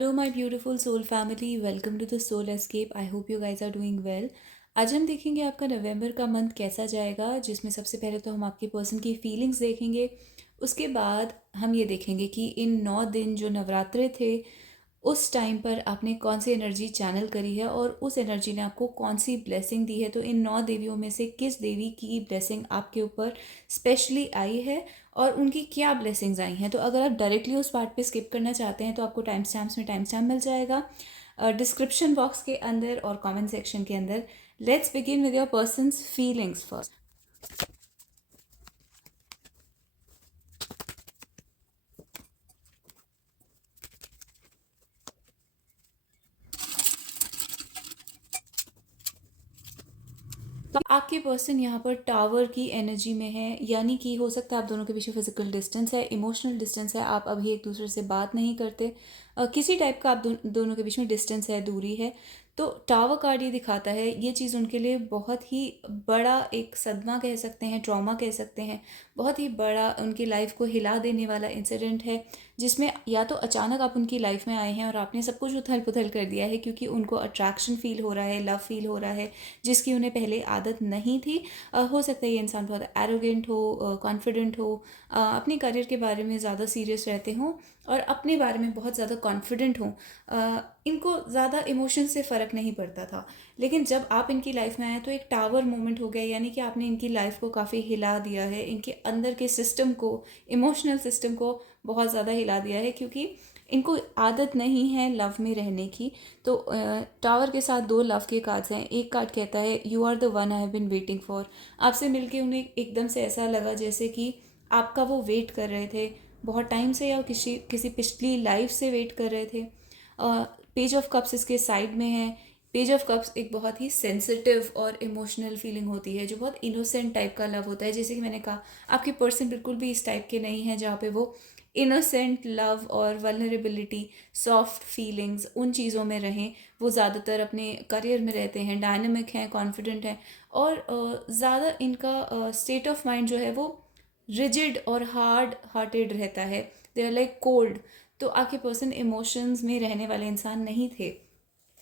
Hello, my beautiful soul family. Welcome to the Soul Escape. I hope you guys are doing well. आज हम देखेंगे आपका नवंबर का month कैसा जाएगा, जिसमें सबसे पहले तो हम आपके पर्सन की फीलिंग्स देखेंगे। उसके बाद हम ये देखेंगे कि इन 9 दिन जो नवरात्रे थे उस टाइम पर आपने कौन सी एनर्जी चैनल करी है और उस एनर्जी ने आपको कौन सी ब्लेसिंग दी है। तो इन 9 देवियों में से किस देवी की ब्लेसिंग आपके ऊपर स्पेशली आई है और उनकी क्या ब्लेसिंग्स आई हैं। तो अगर आप डायरेक्टली उस पार्ट पे स्किप करना चाहते हैं तो आपको टाइम स्टैम्प्स में टाइम स्टैम्प मिल जाएगा डिस्क्रिप्शन बॉक्स के अंदर और कमेंट सेक्शन के अंदर। Let's begin with your persons feelings first. तो आपके पर्सन यहाँ पर टावर की एनर्जी में है, यानी कि हो सकता है आप दोनों के बीच में फिजिकल डिस्टेंस है, इमोशनल डिस्टेंस है, आप अभी एक दूसरे से बात नहीं करते, किसी टाइप का आप दोनों के बीच में डिस्टेंस है, दूरी है। तो टावर कार्ड ये दिखाता है ये चीज़ उनके लिए बहुत ही बड़ा एक सदमा कह सकते हैं, ट्रॉमा कह सकते हैं, बहुत ही बड़ा उनकी लाइफ को हिला देने वाला इंसिडेंट है, जिसमें या तो अचानक आप उनकी लाइफ में आए हैं और आपने सब कुछ उथल पुथल कर दिया है क्योंकि उनको अट्रैक्शन फील हो रहा है, लव फील हो रहा है, जिसकी उन्हें पहले आदत नहीं थी। हो सकता है ये इंसान बहुत एरोगेंट हो, कॉन्फिडेंट हो, अपने करियर के बारे में ज़्यादा सीरियस रहते हों और अपने बारे में बहुत ज़्यादा कॉन्फिडेंट हों। इनको ज़्यादा इमोशन से फ़र्क नहीं पड़ता था, लेकिन जब आप इनकी लाइफ में आए तो एक टावर मोमेंट हो गया, यानी कि आपने इनकी लाइफ को काफ़ी हिला दिया है, इनके अंदर के सिस्टम को, इमोशनल सिस्टम को बहुत ज़्यादा हिला दिया है, क्योंकि इनको आदत नहीं है लव में रहने की। तो टावर के साथ 2 लव के कार्ड्स हैं। एक कार्ड कहता है you are the one I have been waiting for. आपसे मिलके उन्हें एकदम से ऐसा लगा जैसे कि आपका वो वेट कर रहे थे बहुत टाइम से, या किसी किसी पिछली लाइफ से वेट कर रहे थे। पेज ऑफ कप्स इसके साइड में है। पेज ऑफ कप्स एक बहुत ही सेंसिटिव और इमोशनल फीलिंग होती है, जो बहुत इनोसेंट टाइप का लव होता है। जैसे कि मैंने कहा, आपके पर्सन बिल्कुल भी इस टाइप के नहीं हैं जहाँ पे वो इनोसेंट लव और वल्नरेबिलिटी, सॉफ्ट फीलिंग्स, उन चीज़ों में रहें। वो ज़्यादातर अपने करियर में रहते हैं, डायनेमिक हैं, कॉन्फिडेंट हैं, और ज़्यादा इनका स्टेट ऑफ माइंड जो है वो रिजिड और हार्ड हार्टेड रहता है। They are like cold. तो आपके पर्सन इमोशंस में रहने वाले इंसान नहीं थे,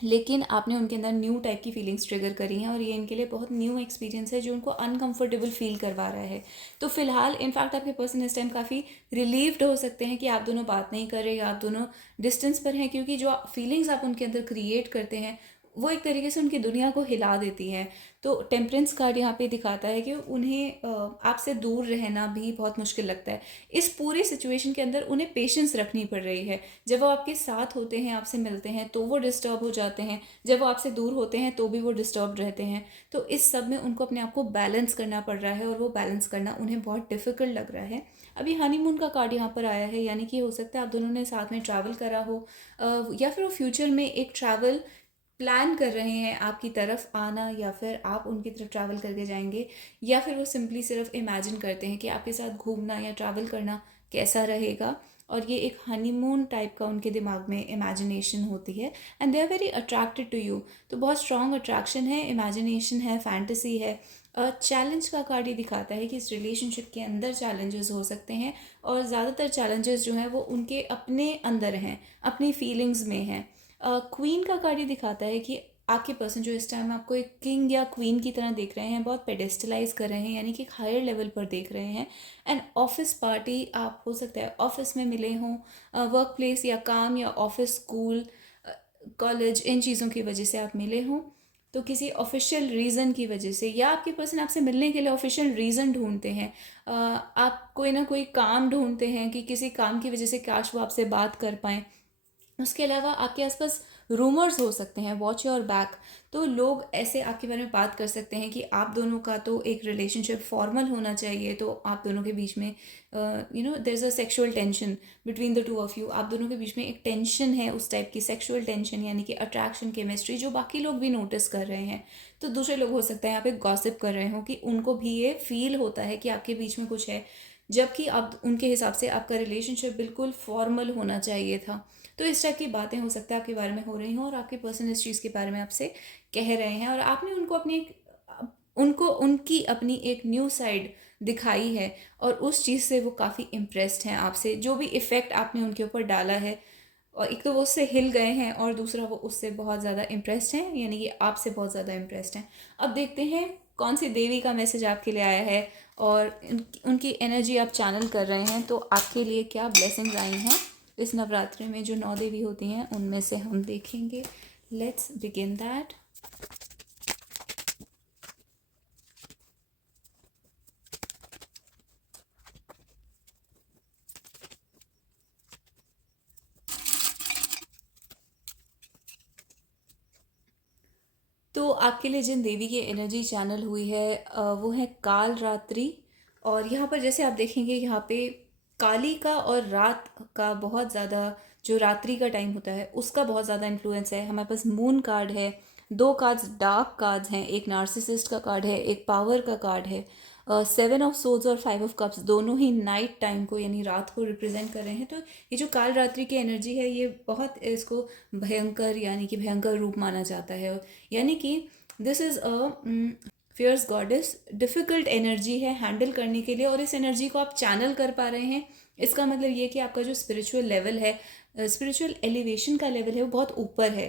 लेकिन आपने उनके अंदर न्यू टाइप की फीलिंग्स ट्रिगर करी हैं और ये इनके लिए बहुत न्यू एक्सपीरियंस है जो उनको अनकंफर्टेबल फील करवा रहा है। तो फिलहाल इनफैक्ट आपके पर्सन इस टाइम काफ़ी रिलीव्ड हो सकते हैं कि आप दोनों बात नहीं कर रहे या आप दोनों डिस्टेंस पर हैं, क्योंकि जो फीलिंग्स आप उनके अंदर क्रिएट करते हैं वो एक तरीके से उनकी दुनिया को हिला देती है। तो टेम्परेंस कार्ड यहाँ पे दिखाता है कि उन्हें आपसे दूर रहना भी बहुत मुश्किल लगता है। इस पूरी सिचुएशन के अंदर उन्हें पेशेंस रखनी पड़ रही है। जब वो आपके साथ होते हैं, आपसे मिलते हैं, तो वो डिस्टर्ब हो जाते हैं। जब वो आपसे दूर होते हैं तो भी वो डिस्टर्ब रहते हैं। तो इस सब में उनको अपने आप को बैलेंस करना पड़ रहा है और वो बैलेंस करना उन्हें बहुत डिफ़िकल्ट लग रहा है। अभी हनीमून का कार्ड यहाँ पर आया है, यानी कि हो सकता है आप दोनों ने साथ में ट्रैवल करा हो, या फिर वो फ्यूचर में एक ट्रैवल प्लान कर रहे हैं आपकी तरफ आना, या फिर आप उनकी तरफ ट्रैवल करके जाएंगे, या फिर वो सिंपली सिर्फ इमेजिन करते हैं कि आपके साथ घूमना या ट्रैवल करना कैसा रहेगा। और ये एक हनीमून टाइप का उनके दिमाग में इमेजिनेशन होती है, and they are very attracted to you. तो बहुत स्ट्रॉन्ग अट्रैक्शन है, इमेजिनेशन है, फैंटेसी है। चैलेंज का कार्ड ये दिखाता है कि इस रिलेशनशिप के अंदर चैलेंजेस हो सकते हैं, और ज़्यादातर चैलेंजेस जो हैं वो उनके अपने अंदर हैं, अपनी फीलिंग्स में हैं। क्वीन का कार्ड ये दिखाता है कि आपके पर्सन जो इस टाइम आपको एक किंग या क्वीन की तरह देख रहे हैं, बहुत पेडेस्टलाइज कर रहे हैं, यानी कि एक हायर लेवल पर देख रहे हैं। एंड ऑफिस पार्टी, आप हो सकता है ऑफिस में मिले हों, वर्क प्लेस या काम या ऑफिस, स्कूल, कॉलेज, इन चीज़ों की वजह से आप मिले हों। तो किसी ऑफिशियल रीज़न की वजह से, या आपके पर्सन आपसे मिलने के लिए ऑफिशियल रीज़न ढूंढते हैं। आप कोई ना कोई काम ढूंढते हैं कि किसी काम की वजह से काश वो आपसे बात कर पाएँ। उसके अलावा आपके आसपास रूमर्स हो सकते हैं, वॉच योर बैक। तो लोग ऐसे आपके बारे में बात कर सकते हैं कि आप दोनों का तो एक रिलेशनशिप फॉर्मल होना चाहिए, तो आप दोनों के बीच में there is a sexual tension between the two of you. आप दोनों के बीच में एक टेंशन है, उस टाइप की सेक्सुअल टेंशन, यानी कि अट्रैक्शन, केमिस्ट्री, जो बाकी लोग भी नोटिस कर रहे हैं। तो दूसरे लोग हो सकता है यहाँ पे गॉसिप कर रहे हो कि उनको भी ये फील होता है कि आपके बीच में कुछ है, जबकि आप उनके हिसाब से आपका रिलेशनशिप बिल्कुल फॉर्मल होना चाहिए था। तो इस टाइप की बातें हो सकता है आपके बारे में हो रही हों, और आपके पर्सन इस चीज़ के बारे में आपसे कह रहे हैं, और आपने उनको उनको उनकी अपनी एक न्यू साइड दिखाई है, और उस चीज़ से वो काफ़ी इम्प्रेस्ड हैं आपसे। जो भी इफ़ेक्ट आपने उनके ऊपर डाला है, और एक तो वो उससे हिल गए हैं और दूसरा वो उससे बहुत ज़्यादा इम्प्रेस्ड हैं, यानी कि आपसे बहुत ज़्यादा इम्प्रेस्ड हैं। अब देखते हैं कौन सी देवी का मैसेज आपके लिए आया है और उनकी एनर्जी आप चैनल कर रहे हैं, तो आपके लिए क्या ब्लेसिंग्स आई हैं इस नवरात्रि में। जो 9 देवी होती हैं उनमें से हम देखेंगे। Let's begin that. तो आपके लिए जिन देवी की एनर्जी चैनल हुई है वो है काल रात्रि। और यहाँ पर जैसे आप देखेंगे, यहाँ पे काली का और रात का बहुत ज़्यादा, जो रात्रि का टाइम होता है उसका बहुत ज़्यादा इन्फ्लुएंस है। हमारे पास मून कार्ड है, दो कार्ड्स डार्क कार्ड्स हैं, एक नार्सिसिस्ट का कार्ड है, एक पावर का कार्ड है। सेवन ऑफ सोल्स और फाइव ऑफ कप्स दोनों ही नाइट टाइम को यानी रात को रिप्रेजेंट कर रहे हैं। तो ये जो काल रात्रि की एनर्जी है ये बहुत इसको भयंकर यानी कि भयंकर रूप माना जाता है। यानी कि this is a fierce goddess, difficult energy है हैंडल करने के लिए, और इस एनर्जी को आप चैनल कर पा रहे हैं। इसका मतलब ये कि आपका जो स्पिरिचुअल लेवल है, स्पिरिचुअल एलिवेशन का लेवल है, वो बहुत ऊपर है।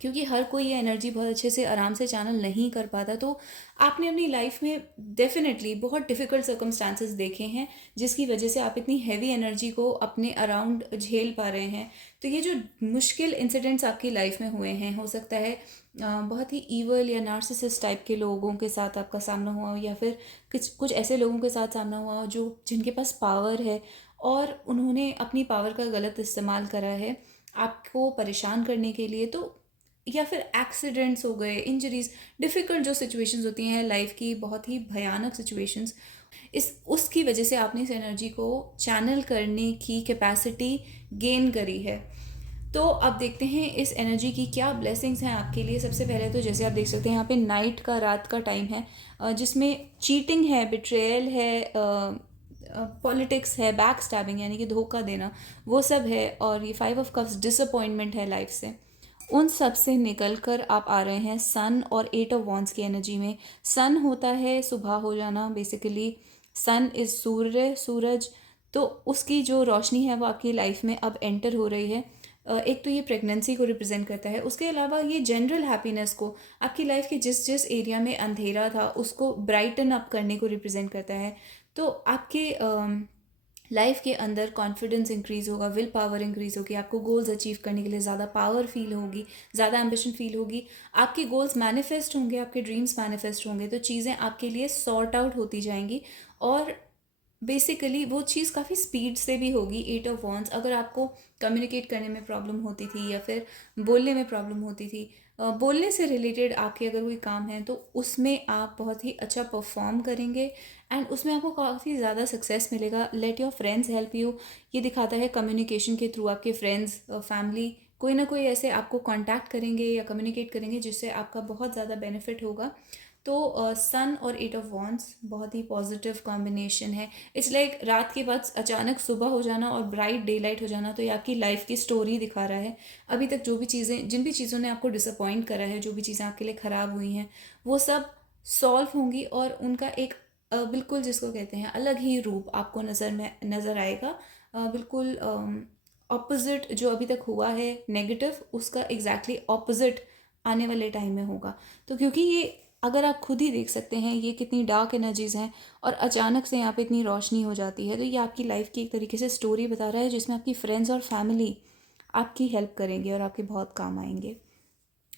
क्योंकि हर कोई ये एनर्जी बहुत अच्छे से आराम से चैनल नहीं कर पाता। तो आपने अपनी लाइफ में डेफिनेटली बहुत डिफ़िकल्ट सर्कमस्टांसेस देखे हैं जिसकी वजह से आप इतनी हैवी एनर्जी को अपने अराउंड झेल पा रहे हैं। तो ये जो मुश्किल इंसिडेंट्स आपकी लाइफ में हुए हैं, हो सकता है बहुत ही ईवल या नार्सिसिस्ट टाइप के लोगों के साथ आपका सामना हुआ हो, या फिर कुछ कुछ ऐसे लोगों के साथ सामना हुआ हो जो जिनके पास पावर है और उन्होंने अपनी पावर का गलत इस्तेमाल करा है आपको परेशान करने के लिए। तो या फिर एक्सीडेंट्स हो गए, इंजरीज, डिफ़िकल्ट जो सिचुएशंस होती हैं लाइफ की, बहुत ही भयानक सिचुएशंस, इस उसकी वजह से आपने इस एनर्जी को चैनल करने की कैपेसिटी गेन करी है। तो अब देखते हैं इस एनर्जी की क्या ब्लेसिंग्स हैं आपके लिए। सबसे पहले तो जैसे आप देख सकते हैं यहाँ पे नाइट का, रात का टाइम है, जिसमें चीटिंग है, बिट्रेयल है, पॉलिटिक्स है, बैक स्टैबिंग यानी कि धोखा देना, वो सब है। और ये फाइव ऑफ कप्स डिसअपॉइंटमेंट है लाइफ से। उन सब से निकल कर आप आ रहे हैं सन और एट ऑफ वॉन्ड्स की एनर्जी में। सन होता है सुबह हो जाना, बेसिकली सन इज़ सूर्य, सूरज। तो उसकी जो रोशनी है वो आपकी लाइफ में अब एंटर हो रही है। एक तो ये प्रेगनेंसी को रिप्रेजेंट करता है, उसके अलावा ये जनरल हैप्पीनेस को, आपकी लाइफ के जिस जिस एरिया में अंधेरा था उसको ब्राइटन अप करने को रिप्रेजेंट करता है। तो आपके लाइफ के अंदर कॉन्फिडेंस इंक्रीज़ होगा, विल पावर इंक्रीज़ होगी, आपको गोल्स अचीव करने के लिए ज़्यादा पावर फील होगी, ज़्यादा एम्बिशन फील होगी, आपके गोल्स मैनिफेस्ट होंगे, आपके ड्रीम्स मैनिफेस्ट होंगे। तो चीज़ें आपके लिए सॉर्ट आउट होती जाएंगी और बेसिकली वो चीज़ काफ़ी स्पीड से भी होगी। एट ऑफ वॉन्ड्स, अगर आपको कम्युनिकेट करने में प्रॉब्लम होती थी या फिर बोलने में प्रॉब्लम होती थी, बोलने से रिलेटेड आपके अगर कोई काम है तो उसमें आप बहुत ही अच्छा परफॉर्म करेंगे एंड उसमें आपको काफ़ी ज़्यादा सक्सेस मिलेगा। Let your friends help you, ये दिखाता है कम्युनिकेशन के थ्रू आपके फ्रेंड्स, फैमिली कोई ना कोई ऐसे आपको कांटेक्ट करेंगे या कम्युनिकेट करेंगे जिससे आपका बहुत ज़्यादा बेनिफिट होगा। तो सन और एट ऑफ वॉन्ड्स बहुत ही पॉजिटिव कॉम्बिनेशन है। इट्स लाइक रात के बाद अचानक सुबह हो जाना और ब्राइट डे लाइट हो जाना। तो ये आपकी लाइफ की स्टोरी दिखा रहा है। अभी तक जो भी चीज़ें, जिन भी चीज़ों ने आपको डिसअपॉइंट करा है, जो भी चीज़ें आपके लिए ख़राब हुई हैं, वो सब सॉल्व होंगी और उनका एक बिल्कुल जिसको कहते हैं अलग ही रूप आपको नज़र आएगा। बिल्कुल ऑपोजिट जो अभी तक हुआ है नेगेटिव, उसका एग्जैक्टली ऑपोजिट आने वाले टाइम में होगा। तो क्योंकि ये, अगर आप खुद ही देख सकते हैं ये कितनी डार्क एनर्जीज़ हैं और अचानक से यहाँ पे इतनी रोशनी हो जाती है, तो ये आपकी लाइफ की एक तरीके से स्टोरी बता रहा है जिसमें आपकी फ्रेंड्स और फैमिली आपकी हेल्प करेंगे और आपके बहुत काम आएंगे।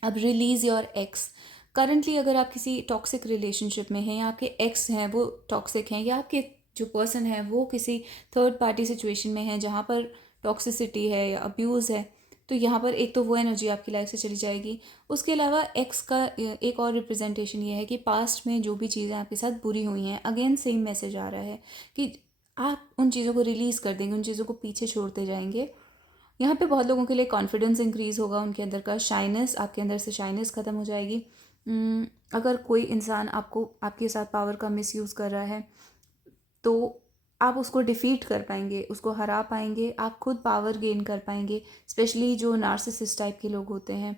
अब रिलीज़ योर एक्स। करंटली अगर आप किसी टॉक्सिक रिलेशनशिप में हैं या आपके एक्स हैं वो टॉक्सिक हैं, या आपके जो पर्सन है वो किसी थर्ड पार्टी सिचुएशन में है जहाँ पर टॉक्सिसिटी है या अब्यूज़ है, तो यहाँ पर एक तो वो एनर्जी आपकी लाइफ से चली जाएगी। उसके अलावा एक्स का एक और रिप्रेजेंटेशन ये है कि पास्ट में जो भी चीज़ें आपके साथ बुरी हुई हैं, अगेन सेम मैसेज आ रहा है कि आप उन चीज़ों को रिलीज़ कर देंगे, उन चीज़ों को पीछे छोड़ते जाएंगे। यहाँ पे बहुत लोगों के लिए कॉन्फिडेंस इंक्रीज़ होगा, उनके अंदर का शाइनेस, आपके अंदर से शाइनेस ख़त्म हो जाएगी। अगर कोई इंसान आपको, आपके साथ पावर का मिसयूज़ कर रहा है तो आप उसको डिफ़ीट कर पाएंगे, उसको हरा पाएंगे, आप खुद पावर गेन कर पाएंगे। स्पेशली जो नार्सिसिस्ट टाइप के लोग होते हैं,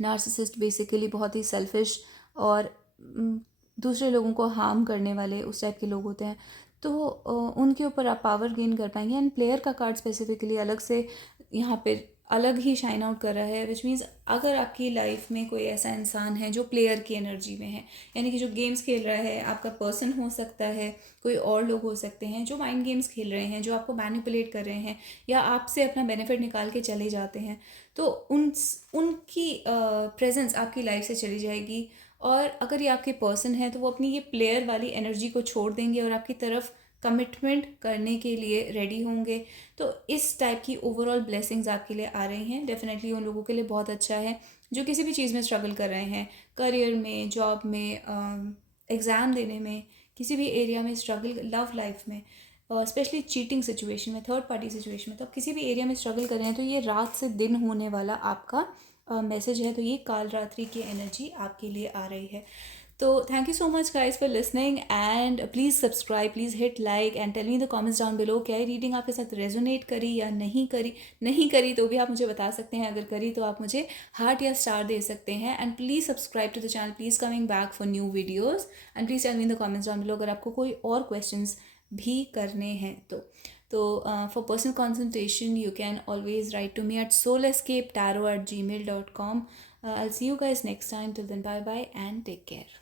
नार्सिसिस्ट बेसिकली बहुत ही सेल्फिश और दूसरे लोगों को हार्म करने वाले उस टाइप के लोग होते हैं। तो उनके ऊपर आप पावर गेन कर पाएंगे। एंड प्लेयर का कार्ड स्पेसिफिकली अलग से यहाँ पे अलग ही शाइन आउट कर रहा है, विच मीन्स अगर आपकी लाइफ में कोई ऐसा इंसान है जो प्लेयर की एनर्जी में है, यानी कि जो गेम्स खेल रहा है, आपका पर्सन हो सकता है, कोई और लोग हो सकते हैं जो माइंड गेम्स खेल रहे हैं, जो आपको मैनिपुलेट कर रहे हैं या आपसे अपना बेनिफिट निकाल के चले जाते हैं, तो उनकी प्रेजेंस आपकी लाइफ से चली जाएगी। और अगर ये आपके पर्सन है तो वो अपनी ये प्लेयर वाली एनर्जी को छोड़ देंगे और आपकी तरफ कमिटमेंट करने के लिए रेडी होंगे। तो इस टाइप की ओवरऑल ब्लेसिंग्स आपके लिए आ रही हैं। डेफिनेटली उन लोगों के लिए बहुत अच्छा है जो किसी भी चीज़ में स्ट्रगल कर रहे हैं, करियर में, जॉब में, एग्ज़ाम देने में, किसी भी एरिया में स्ट्रगल, लव लाइफ में, स्पेशली चीटिंग सिचुएशन में, थर्ड पार्टी सिचुएशन में, तो आप किसी भी एरिया में स्ट्रगल कर रहे हैं तो ये रात से दिन होने वाला आपका मैसेज है। तो ये काल रात्रि की एनर्जी आपके लिए आ रही है। तो thank you so much guys for listening and please subscribe, please hit like and tell me the comments down below, क्या ये रीडिंग आपके साथ रेजोनेट करी या नहीं करी तो भी आप मुझे बता सकते हैं। अगर करी तो आप मुझे हार्ट या स्टार दे सकते हैं। And please subscribe to the channel, please coming back for new videos and please tell me the comments down below अगर आपको कोई और क्वेश्चन भी करने हैं तो for personal consultation you can always write to me at soulescapetarot@gmail.com. I'll see you guys next time. Till then, bye bye and take care.